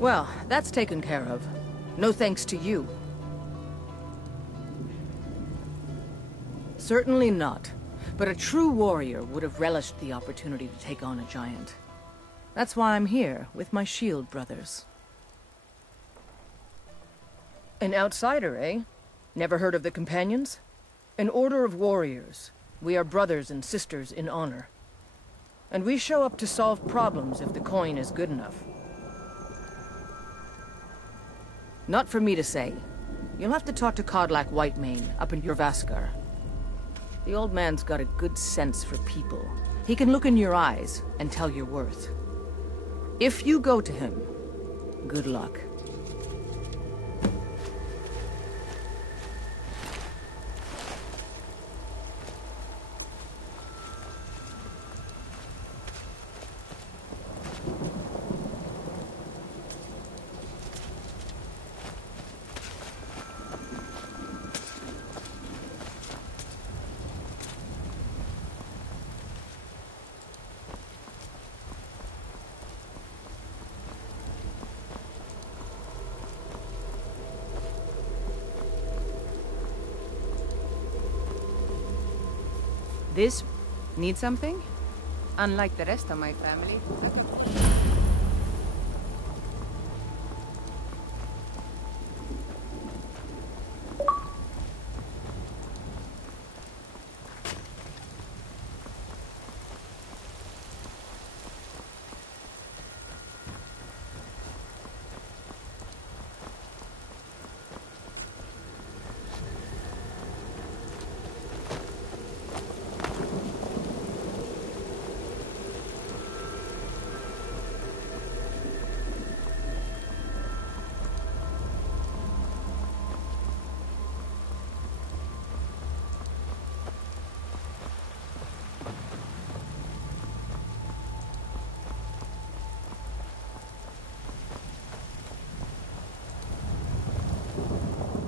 Well, that's taken care of. No thanks to you. Certainly not. But a true warrior would have relished the opportunity to take on a giant. That's why I'm here, with my shield brothers. An outsider, eh? Never heard of the Companions? An order of warriors. We are brothers and sisters in honor. And we show up to solve problems if the coin is good enough. Not for me to say. You'll have to talk to Kodlak Whitemane up in Jorvaskar. The old man's got a good sense for people. He can look in your eyes and tell your worth. If you go to him, good luck. This... need something? Unlike the rest of my family.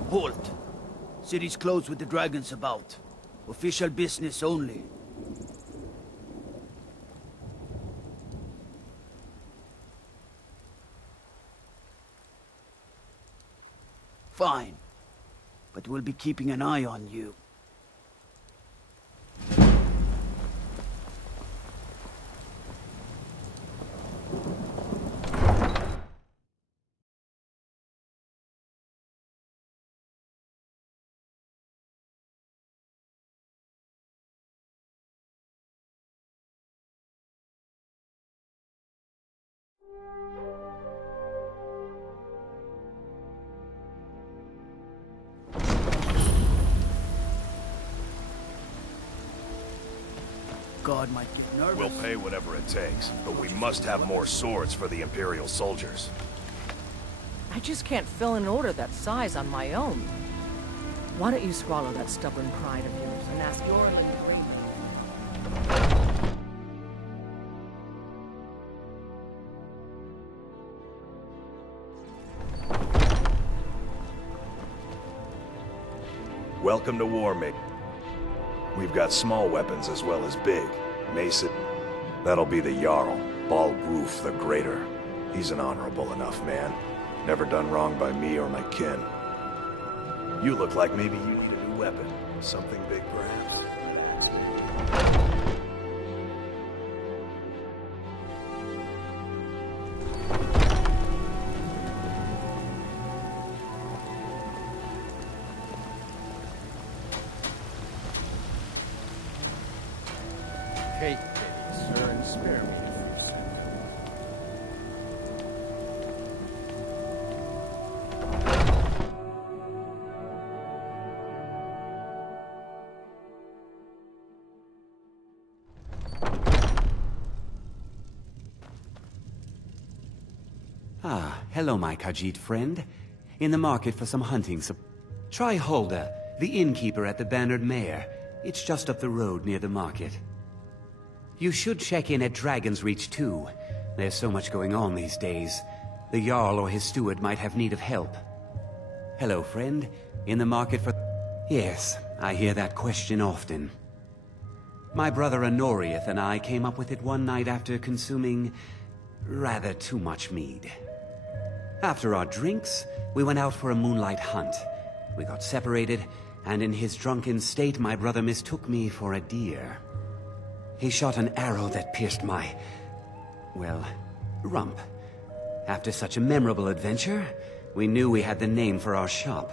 Halt! City's closed with the dragons about. Official business only. Fine. But we'll be keeping an eye on you. God might get nervous. We'll pay whatever it takes, but we must have more swords for the Imperial soldiers. I just can't fill an order that size on my own. Why don't you swallow that stubborn pride of yours and ask your little favor? Welcome to war, mate. We've got small weapons as well as big. Mason, that'll be the Jarl, Balgruf the Greater. He's an honorable enough man. Never done wrong by me or my kin. You look like maybe you need a new weapon. Something big, perhaps? Take pity, sir, and spare me first. Ah, hello, my Khajiit friend. In the market for some hunting Try Hulda, the innkeeper at the Bannered Mare. It's just up the road near the market. You should check in at Dragon's Reach too. There's so much going on these days. The Jarl or his steward might have need of help. Hello, friend. In the market for... Yes, I hear that question often. My brother Honoriath and I came up with it one night after consuming rather too much mead. After our drinks, we went out for a moonlight hunt. We got separated, and in his drunken state, my brother mistook me for a deer. He shot an arrow that pierced my, well, rump. After such a memorable adventure, we knew we had the name for our shop.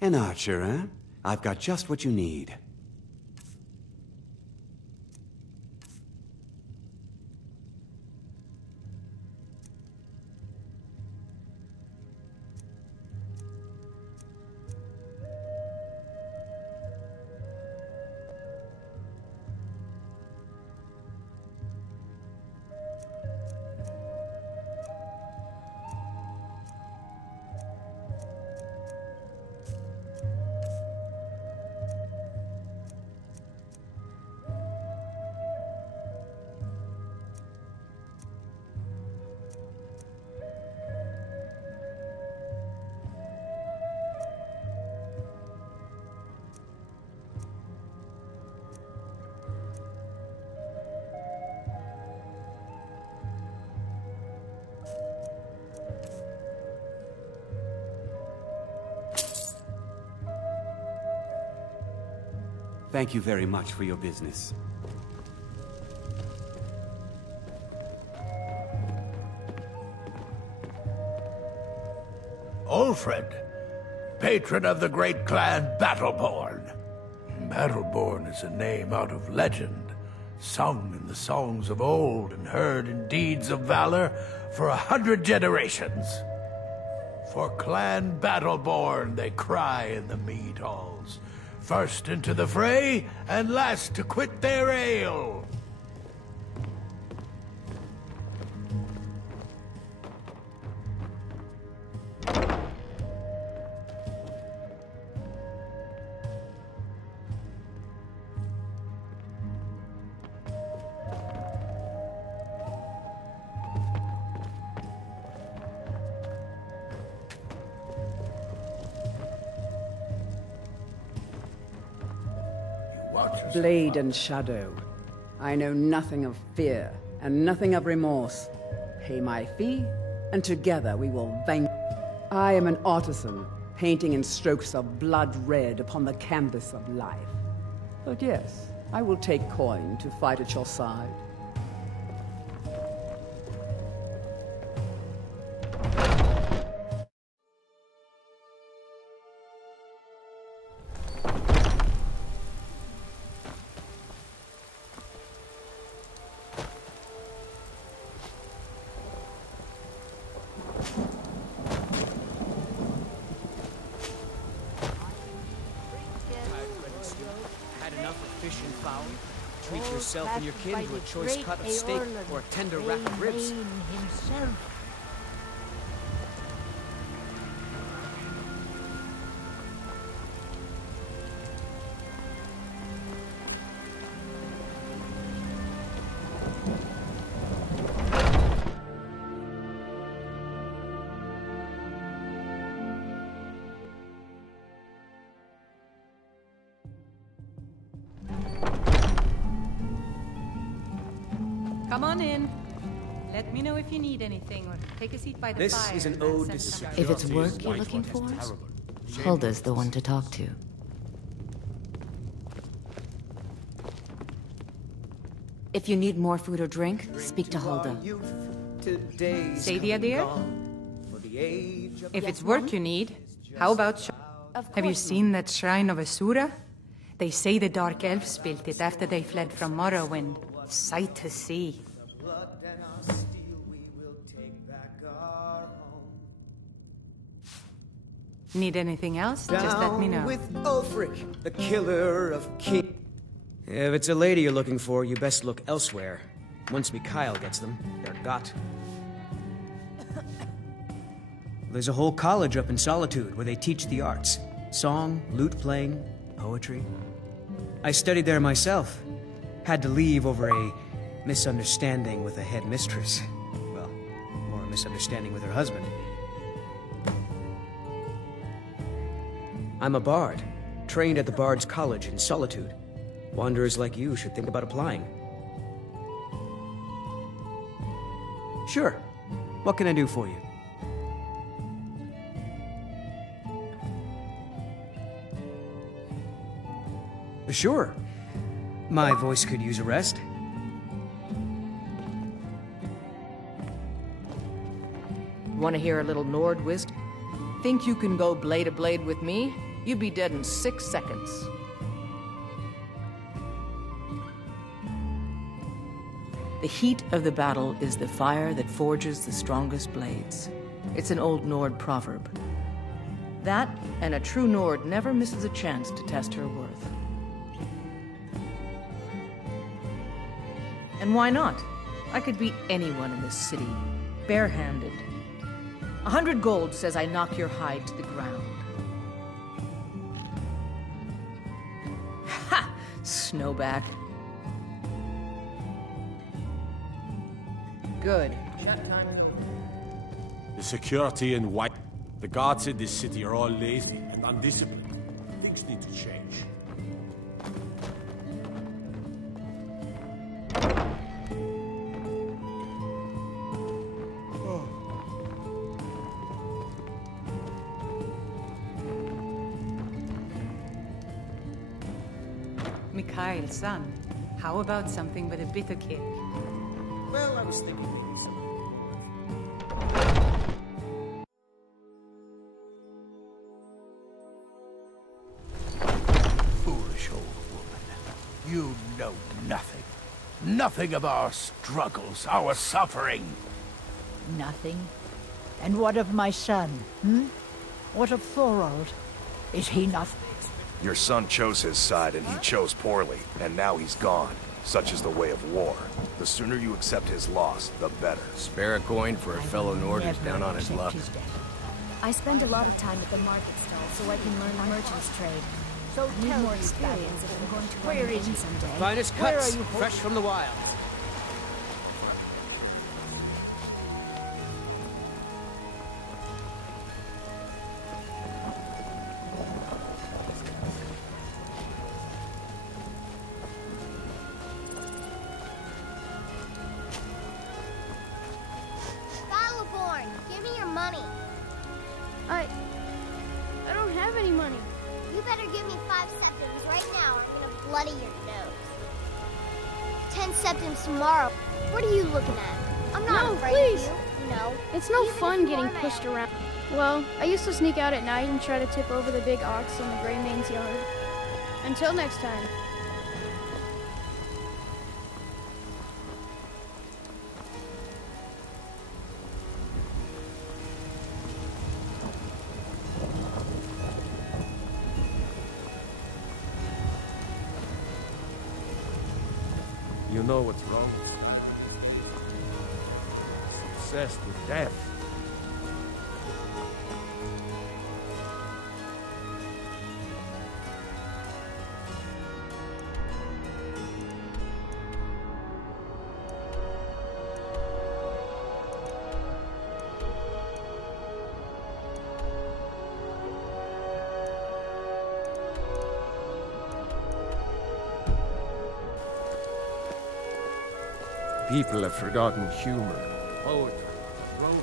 An archer, eh? I've got just what you need. Thank you very much for your business. Old friend, patron of the great clan Battleborn. Battleborn is a name out of legend, sung in the songs of old and heard in deeds of valor for 100 generations. For Clan Battleborn they cry in the mead halls, first into the fray and last to quit their ale. Blade and shadow. I know nothing of fear, and nothing of remorse. Pay my fee, and together we will vanquish. I am an artisan, painting in strokes of blood red upon the canvas of life. But yes, I will take coin to fight at your side. Treat yourself and your kin to a choice cut of steak or a tender rack of ribs. Himself. Come on in. Let me know if you need anything, or take a seat by the fire. This is an ode to security. If it's work you're looking for, Hulda's the one to talk to. If you need more food or drink, speak to Hulda. Say the idea? If it's work you need, how about... Have you seen that shrine of Asura? They say the Dark Elves built it after they fled from Morrowind. Sight to see. Need anything else? Just let me know. With Ulfric, the killer of king. If it's a lady you're looking for, you best look elsewhere. Once Mikhail gets them, they're got. There's a whole college up in Solitude where they teach the arts. Song, lute playing, poetry. I studied there myself. Had to leave over a misunderstanding with a head mistress. Well, more a misunderstanding with her husband. I'm a bard, trained at the Bard's College in Solitude. Wanderers like you should think about applying. Sure. What can I do for you? Sure. My voice could use a rest. Want to hear a little Nord wisdom? Think you can go blade to blade with me? You'd be dead in 6 seconds. The heat of the battle is the fire that forges the strongest blades. It's an old Nord proverb. That, and a true Nord never misses a chance to test her worth. And why not? I could beat anyone in this city, barehanded. 100 gold says I knock your hide to the ground. Ha! Snowback. Good. Shut time. The security in White. The guards in this city are all lazy and undisciplined. Things need to change. Mikhail, son, how about something with a bitter kick? Well, I was thinking maybe some... Foolish old woman. You know nothing. Nothing of our struggles, our suffering. Nothing? And what of my son, hmm? What of Thorold? Is he not... Your son chose his side, and he chose poorly, and now he's gone. Such is the way of war. The sooner you accept his loss, the better. Spare a coin for a fellow Nord who's down on his luck. I spend a lot of time at the market stall so I can learn the merchant's trade. So I need more experience if I'm going to run Where a is inn he? someday. Finest Where cuts, are you fresh from the wild. Give me your money. I don't have any money. You better give me 5 septims right now or I'm gonna bloody your nose. 10 septims tomorrow. What are you looking at? I'm not afraid please. of you, you know. It's no Even fun if you getting are mad. pushed around. Well, I used to sneak out at night and try to tip over the big ox in the Grey Mane's yard. Until next time. You know what's wrong with you. It's obsessed with death. People have forgotten humor, poetry, romance.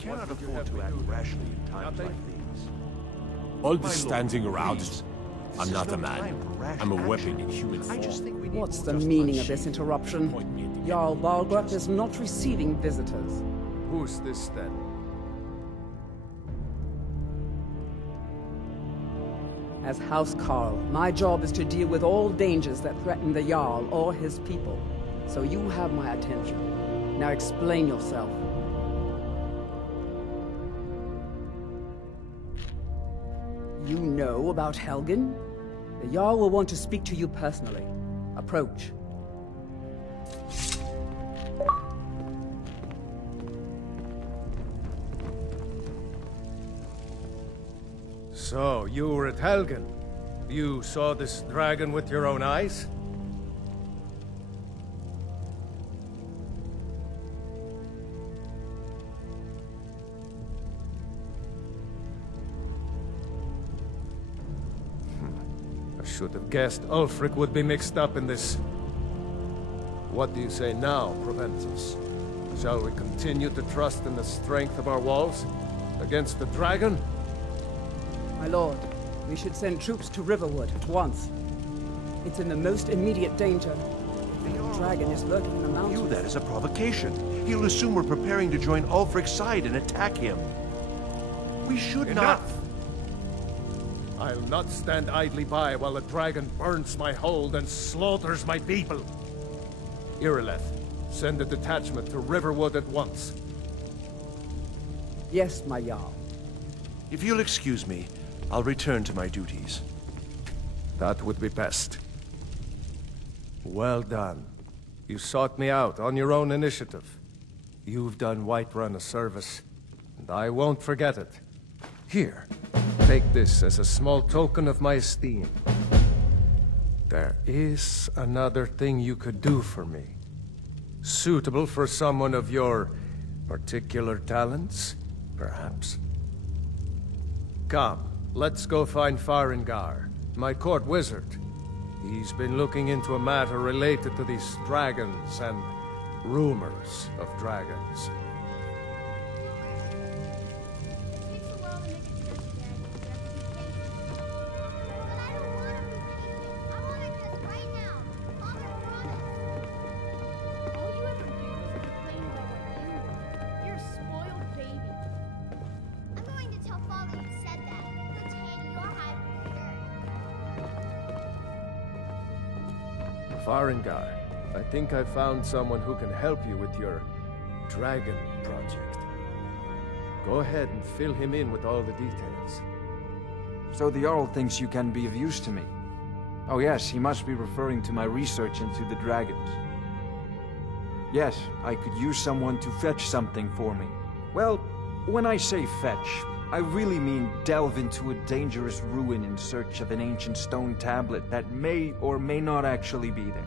cannot afford to act rashly in times like these. All this standing around, I'm not a man. I'm a weapon in human form. What's the meaning of this interruption? Jarl Balgruuf is not receiving visitors. Who's this then? As House Carl, my job is to deal with all dangers that threaten the Jarl or his people. So you have my attention. Now explain yourself. You know about Helgen? The Jarl will want to speak to you personally. Approach. So, you were at Helgen. You saw this dragon with your own eyes? I should have guessed Ulfric would be mixed up in this. What do you say now, Proventus? Shall we continue to trust in the strength of our walls against the dragon? My lord, we should send troops to Riverwood at once. It's in the most immediate danger. The dragon is lurking in the mountains. View that as a provocation. He'll assume we're preparing to join Ulfric's side and attack him. We should not... I'll not stand idly by while the dragon burns my hold and slaughters my people. Irileth, send a detachment to Riverwood at once. Yes, my Jarl. If you'll excuse me, I'll return to my duties. That would be best. Well done. You sought me out on your own initiative. You've done Whiterun a service, and I won't forget it. Here, take this as a small token of my esteem. There is another thing you could do for me. Suitable for someone of your particular talents, perhaps. Come. Let's go find Farengar, my court wizard. He's been looking into a matter related to these dragons and rumors of dragons. Farengar, I think I found someone who can help you with your dragon project. Go ahead and fill him in with all the details. So the Jarl thinks you can be of use to me. Oh yes, he must be referring to my research into the dragons. Yes, I could use someone to fetch something for me. Well, when I say fetch, I really mean delve into a dangerous ruin in search of an ancient stone tablet that may or may not actually be there.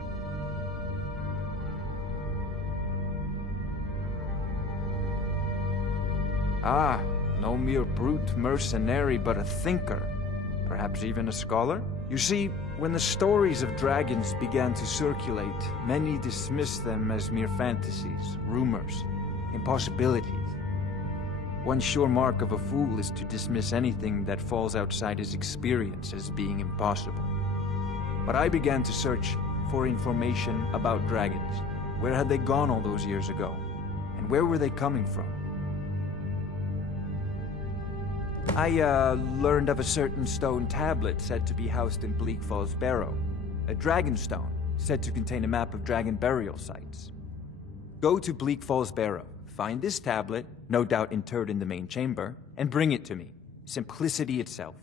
Ah, no mere brute mercenary, but a thinker. Perhaps even a scholar? You see, when the stories of dragons began to circulate, many dismissed them as mere fantasies, rumors, impossibilities. One sure mark of a fool is to dismiss anything that falls outside his experience as being impossible. But I began to search for information about dragons. Where had they gone all those years ago? And where were they coming from? I learned of a certain stone tablet said to be housed in Bleak Falls Barrow. A dragon stone, said to contain a map of dragon burial sites. Go to Bleak Falls Barrow, find this tablet, no doubt interred in the main chamber, and bring it to me. Simplicity itself.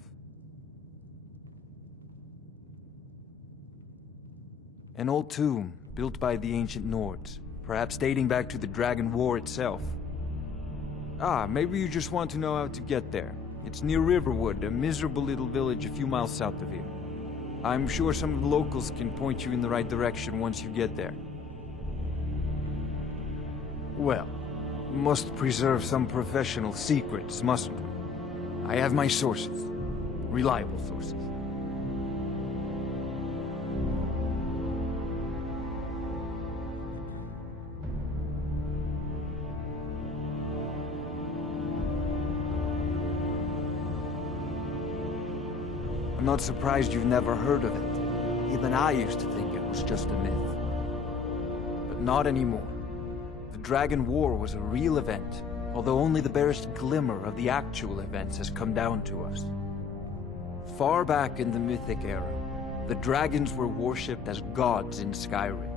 An old tomb, built by the ancient Nords, perhaps dating back to the Dragon War itself. Ah, maybe you just want to know how to get there. It's near Riverwood, a miserable little village a few miles south of here. I'm sure some of the locals can point you in the right direction once you get there. Well, we must preserve some professional secrets, mustn't we? I have my sources. Reliable sources. I'm not surprised you've never heard of it. Even I used to think it was just a myth. But not anymore. The Dragon War was a real event, although only the barest glimmer of the actual events has come down to us. Far back in the Mythic era, the dragons were worshipped as gods in Skyrim.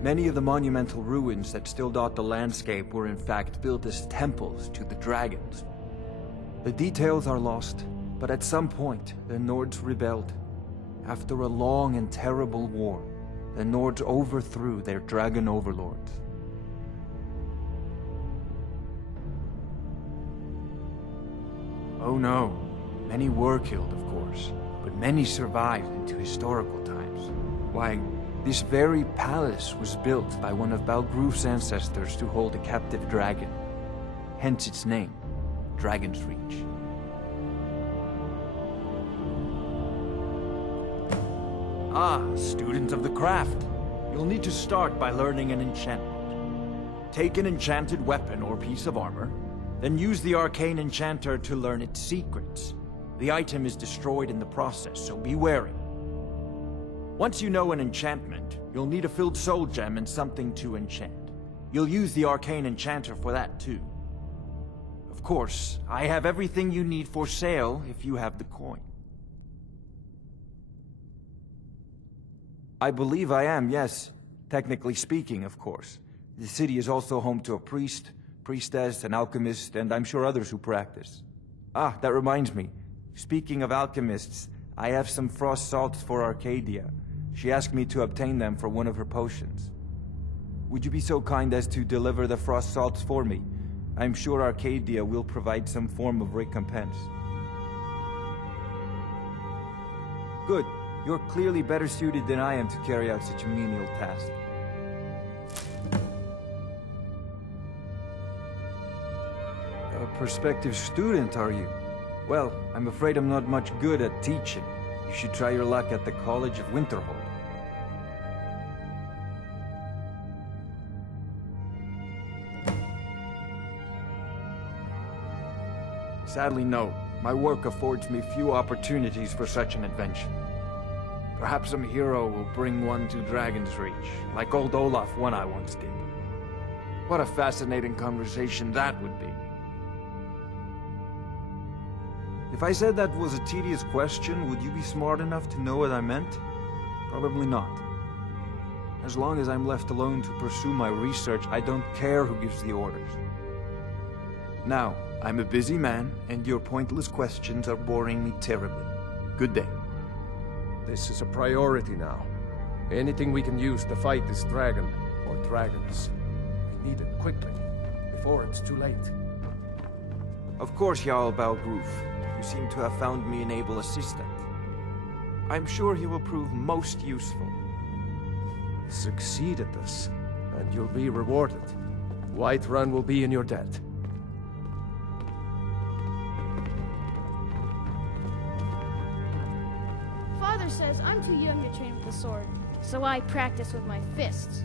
Many of the monumental ruins that still dot the landscape were in fact built as temples to the dragons. The details are lost, but at some point, the Nords rebelled. After a long and terrible war, the Nords overthrew their dragon overlords. Oh no, many were killed, of course, but many survived into historical times. Why, this very palace was built by one of Balgruf's ancestors to hold a captive dragon. Hence its name, Dragon's Reach. Ah, student of the craft. You'll need to start by learning an enchantment. Take an enchanted weapon or piece of armor, then use the arcane enchanter to learn its secrets. The item is destroyed in the process, so be wary. Once you know an enchantment, you'll need a filled soul gem and something to enchant. You'll use the arcane enchanter for that too. Of course, I have everything you need for sale if you have the coin. I believe I am, yes. Technically speaking, of course. The city is also home to a priest, priestess, an alchemist, and I'm sure others who practice. Ah, that reminds me. Speaking of alchemists, I have some frost salts for Arcadia. She asked me to obtain them for one of her potions. Would you be so kind as to deliver the frost salts for me? I'm sure Arcadia will provide some form of recompense. Good. You're clearly better suited than I am to carry out such a menial task. A prospective student, are you? Well, I'm afraid I'm not much good at teaching. You should try your luck at the College of Winterhold. Sadly, no. My work affords me few opportunities for such an adventure. Perhaps some hero will bring one to Dragon's Reach, like old Olaf one I once did. What a fascinating conversation that would be. If I said that was a tedious question, would you be smart enough to know what I meant? Probably not. As long as I'm left alone to pursue my research, I don't care who gives the orders. Now, I'm a busy man, and your pointless questions are boring me terribly. Good day. This is a priority now. Anything we can use to fight this dragon, or dragons. We need it quickly, before it's too late. Of course, Jarl Balgruf. You seem to have found me an able assistant. I'm sure he will prove most useful. Succeed at this, and you'll be rewarded. Whiterun will be in your debt. Father says I'm too young to train with the sword, so I practice with my fists.